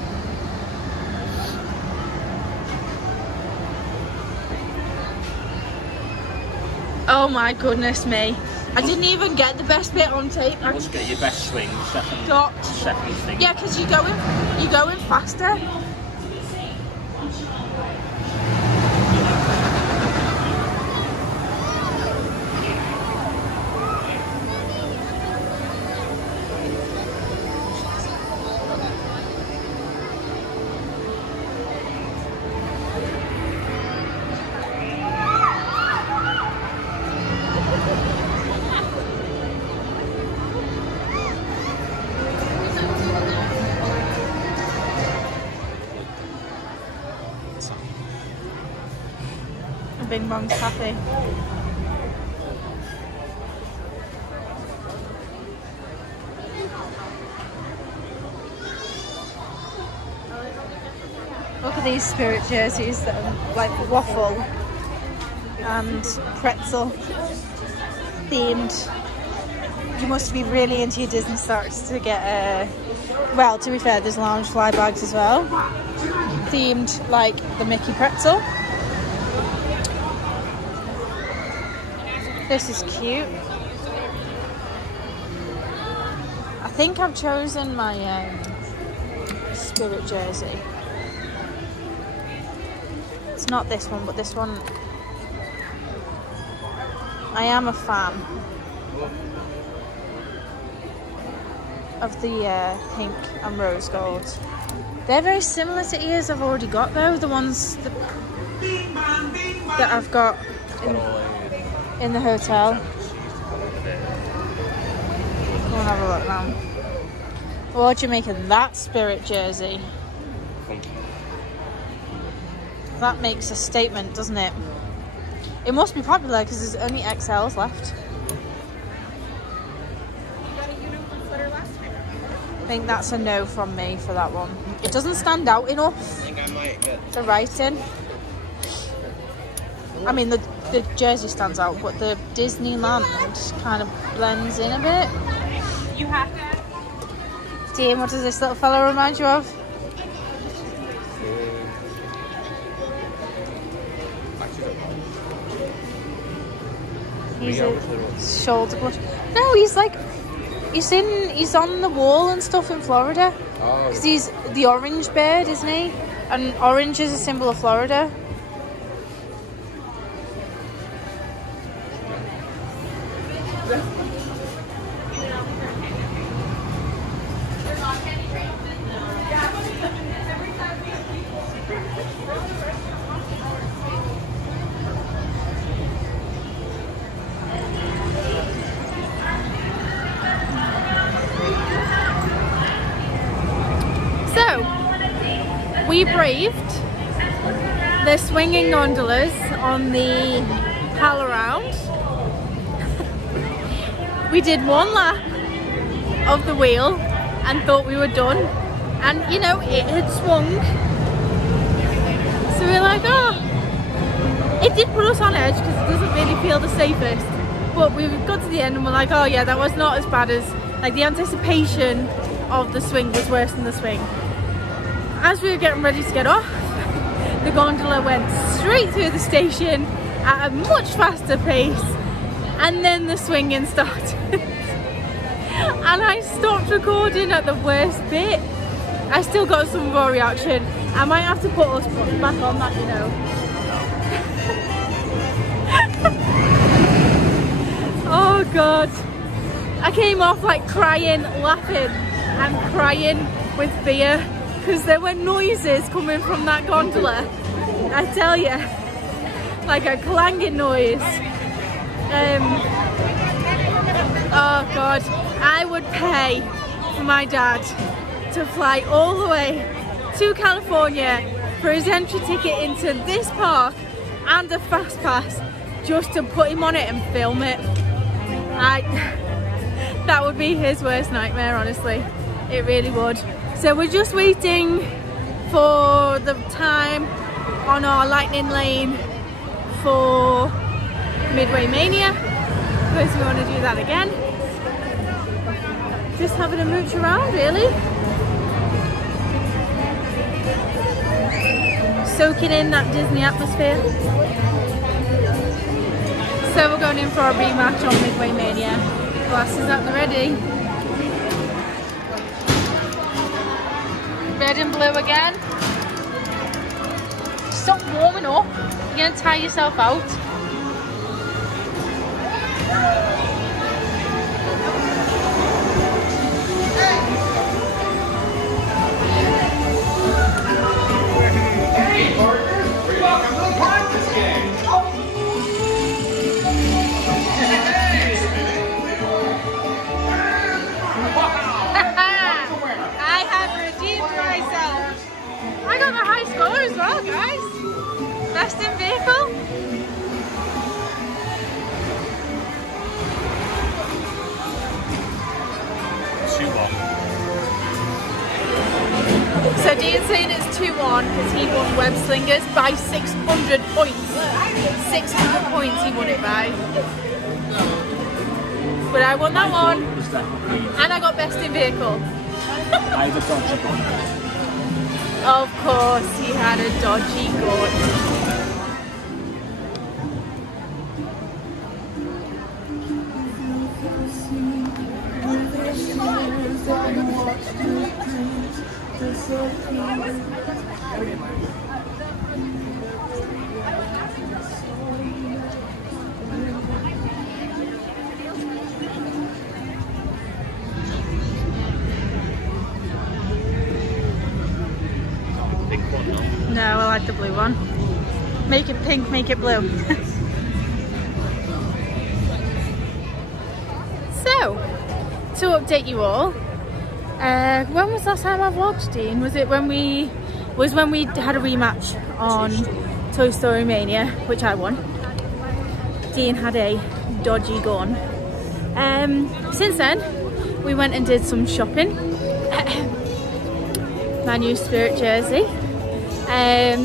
Oh my goodness me! I didn't even get the best bit on tape. You must get your best swing, second thing. Yeah, because you're going faster. Bing Bong's happy. Look at these Spirit jerseys that are like waffle and pretzel themed. You must be really into your Disney stars to get well, to be fair, there's Loungefly bags as well, themed like the Mickey pretzel. This is cute. I think I've chosen my Spirit jersey. It's not this one, but this one. I am a fan of the pink and rose gold. They're very similar to ears I've already got though, the ones that I've got in the hotel. Go and have a look now. What do you make of that Spirit jersey? That makes a statement, doesn't it? It must be popular because there's only XLs left. I think that's a no from me for that one. It doesn't stand out enough. The writing. I mean, the jersey stands out, but the Disneyland kind of blends in a bit. You have to. Dean, what does this little fella remind you of? He's a shoulder brush. No, he's like, he's on the wall and stuff in Florida. Oh. Because he's the orange bird, isn't he? And orange is a symbol of Florida. We braved the swinging gondolas on the pal around. We did one lap of the wheel and thought we were done, and you know, it had swung, so we were like, oh, it did put us on edge because it doesn't really feel the safest, but we got to the end and we're like, oh yeah, that was not as bad as, like, the anticipation of the swing was worse than the swing. As we were getting ready to get off, the gondola went straight through the station at a much faster pace, and then the swinging started. And I stopped recording at the worst bit. I still got some raw reaction. I might have to put us back on that, you know. Oh God. I came off like crying, laughing, and crying with fear. Because there were noises coming from that gondola, I tell you, like a clanging noise. Oh God, I would pay for my dad to fly all the way to California for his entry ticket into this park and a fast pass just to put him on it and film it. That would be his worst nightmare, honestly. It really would. So we're just waiting for the time on our lightning lane for Midway Mania, because we want to do that again. Just having a mooch around, really. Soaking in that Disney atmosphere. So we're going in for a rematch on Midway Mania. Glasses at the ready. Red and blue again. Stop warming up. You're gonna tire yourself out. Hey, partner! Welcome to the practice game! I have redeemed myself. I got a high score as well, guys. Best in vehicle. So Dean's saying it's 2-1 because he won Web Slingers by 600 points. 600 points he won it by. But I won that one. And I got best in vehicle. I had a dodgy gun. Of course he had a dodgy gun. No, I like the blue one. Make it pink, make it blue. So, to update you all, when was the last time I vlogged, Dean? Was it when we had a rematch on Toy Story Mania, which I won. Dean had a dodgy gun. Since then, we went and did some shopping. My new Spirit jersey.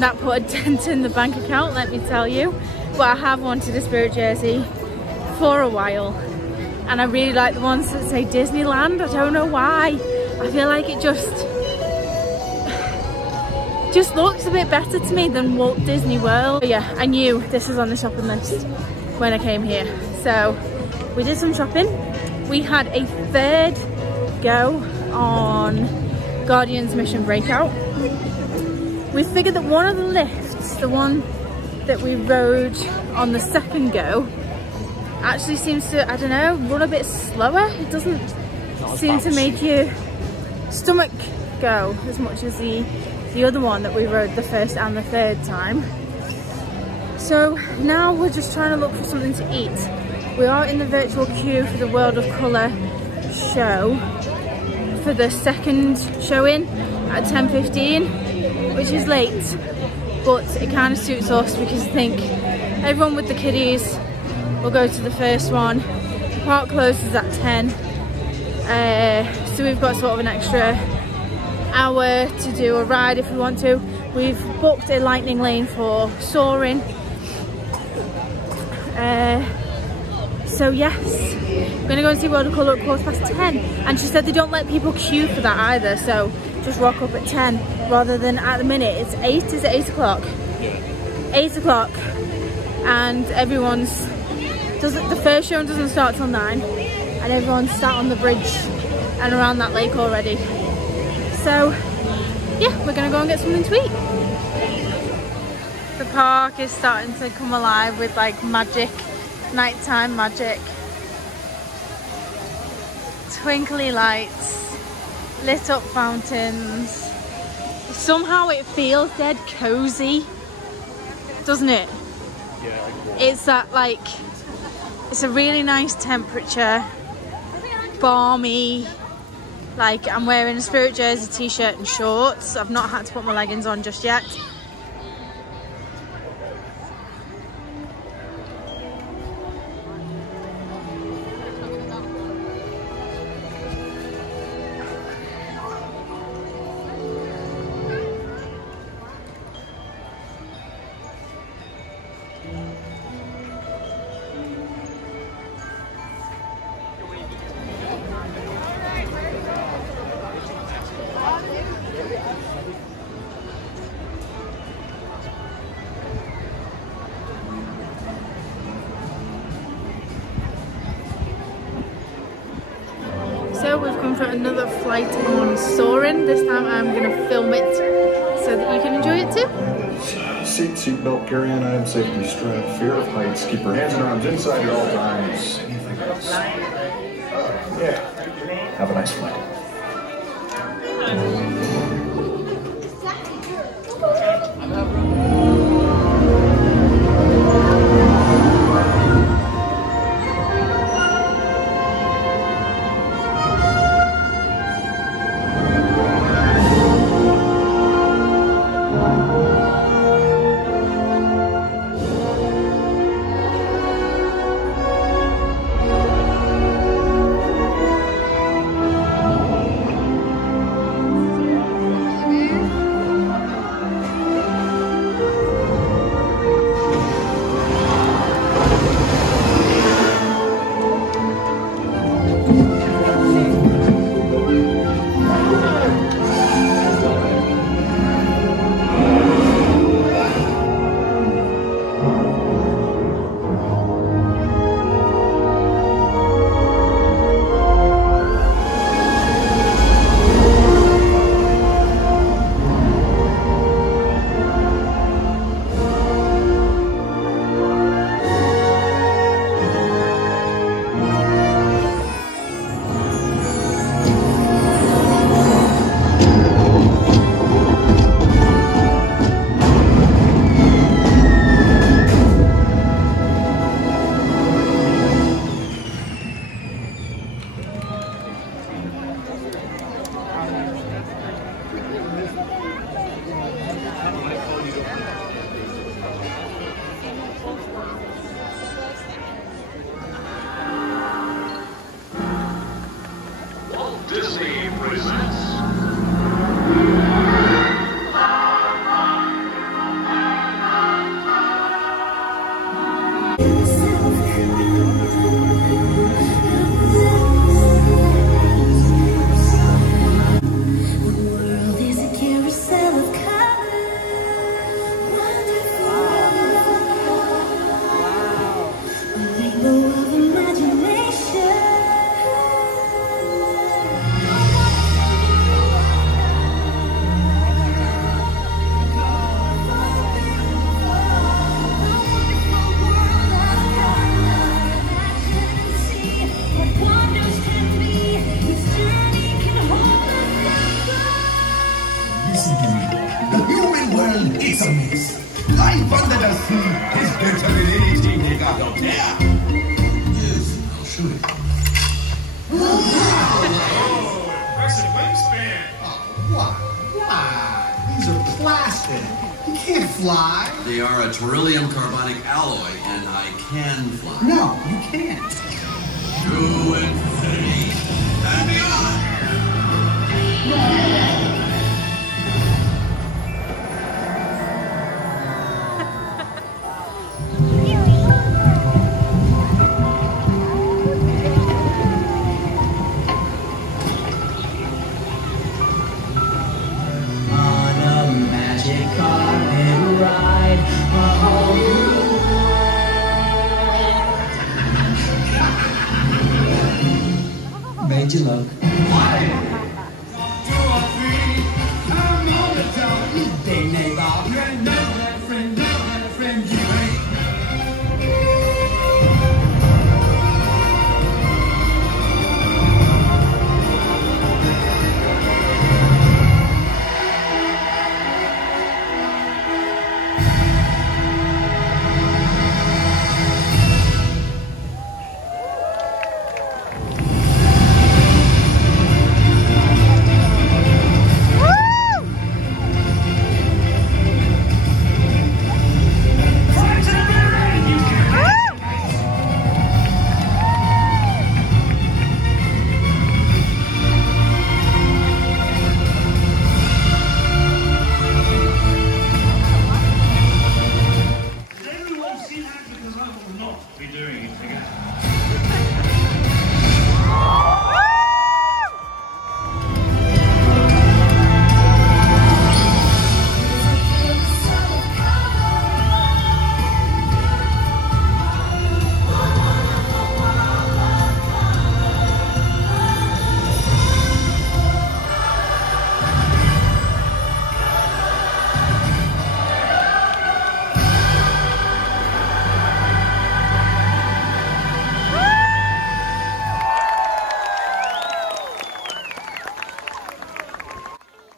That put a dent in the bank account, let me tell you. But I have wanted a Spirit jersey for a while. And I really like the ones that say Disneyland. I don't know why. I feel like it just looks a bit better to me than Walt Disney World. But yeah, I knew this was on the shopping list when I came here. So we did some shopping. We had a third go on Guardians Mission Breakout. We figured that one of the lifts, the one that we rode on the second go, actually seems to, I don't know, run a bit slower. It doesn't seem to make your stomach go as much as the other one that we rode the first and the third time. So now we're just trying to look for something to eat. We are in the virtual queue for the World of Colour show, for the second showing at 10:15, which is late, but it kind of suits us because I think everyone with the kiddies will go to the first one. The park closes at 10, so we've got sort of an extra hour to do a ride if we want to. We've booked a lightning lane for soaring. So yes, we're gonna go and see World of Colour at 10:15, and she said they don't let people queue for that either, so just rock up at 10 rather than at the minute it's 8, is it 8 o'clock? Yeah. 8 o'clock, and everyone's, the first show doesn't start till 9, and everyone's sat on the bridge and around that lake already. So yeah, we're gonna go and get something to eat. The park is starting to come alive with like magic, nighttime magic. Twinkly lights, lit up fountains. Somehow it feels dead cozy, doesn't it? Yeah. It's that like, it's a really nice temperature, balmy. Like, I'm wearing a Spirit jersey, t-shirt and shorts. I've not had to put my leggings on just yet. So we've come for another flight on Soarin'. This time I'm going to film it so that you can enjoy it too. Seatbelt, carry-on item, safety strap, fear of heights, keep your hands and arms inside at all times. Anything else? Yeah. Have a nice flight. Disney presents. Wow. world, it's a mess. Life under the sea is better than anything they got out there. Yes, I'll show you. Impressive wingspan. Why? These are plastic. You can't fly. They are a beryllium carbonic alloy, and I can fly. No, you can't. To infinity and beyond! Made you look.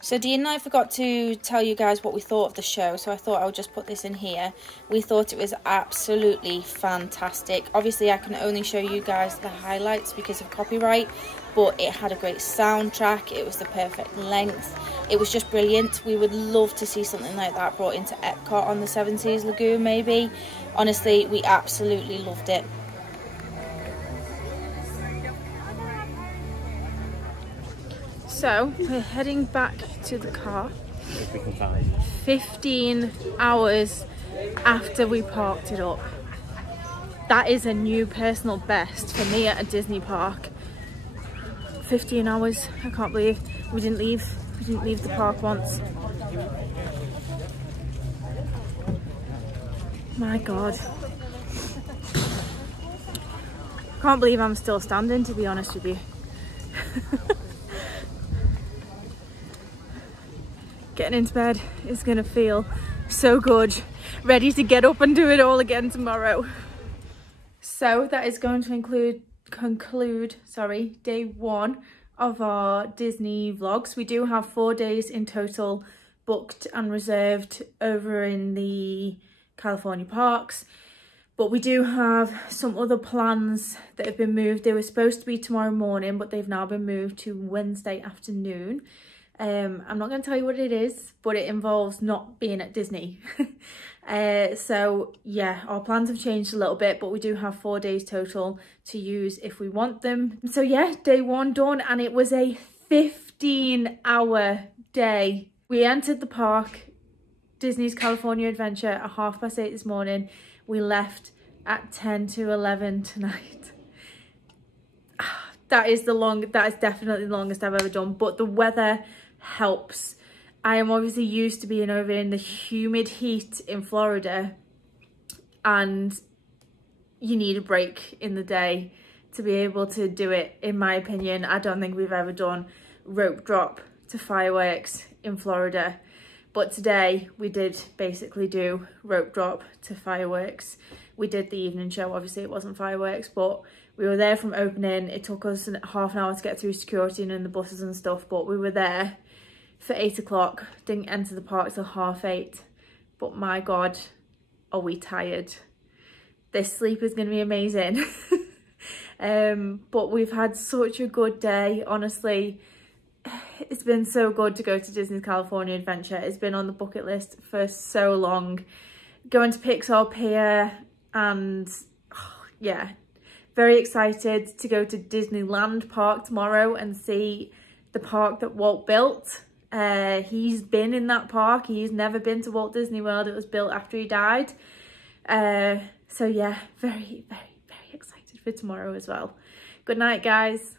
So Dean and I forgot to tell you guys what we thought of the show, so I thought I would just put this in here. We thought it was absolutely fantastic. Obviously I can only show you guys the highlights because of copyright, but it had a great soundtrack, it was the perfect length, it was just brilliant. We would love to see something like that brought into Epcot on the Seven Seas Lagoon maybe. Honestly, we absolutely loved it. So we're heading back to the car. If we can find 15 hours after we parked it up. That is a new personal best for me at a Disney park. 15 hours, I can't believe we didn't leave the park once. My God. Can't believe I'm still standing, to be honest with you. Getting into bed is gonna feel so good. Ready to get up and do it all again tomorrow. So that is going to conclude day one of our Disney vlogs. We do have 4 days in total booked and reserved over in the California parks, but we do have some other plans that have been moved. They were supposed to be tomorrow morning, but they've now been moved to Wednesday afternoon. I'm not going to tell you what it is, but it involves not being at Disney. So yeah, our plans have changed a little bit, but we do have 4 days total to use if we want them. So yeah, day one done, and it was a 15-hour day. We entered the park, Disney's California Adventure, at 8:30 this morning. We left at 10 to 11 tonight. That is definitely the longest I've ever done, but the weather helps. I am obviously used to being over in the humid heat in Florida, and you need a break in the day to be able to do it, in my opinion. I don't think we've ever done rope drop to fireworks in Florida, but today we did basically do rope drop to fireworks. We did the evening show, obviously it wasn't fireworks, but we were there from opening. It took us half an hour to get through security and in the buses and stuff, but we were there for 8 o'clock. Didn't enter the park till 8:30. But my God, are we tired. This sleep is going to be amazing. But we've had such a good day, honestly. It's been so good to go to Disney's California Adventure. It's been on the bucket list for so long. Going to Pixar Pier and yeah, very excited to go to Disneyland Park tomorrow and see the park that Walt built. He's been in that park. He's never been to Walt Disney World. It was built after he died. So yeah, very, very, very excited for tomorrow as well. Good night, guys.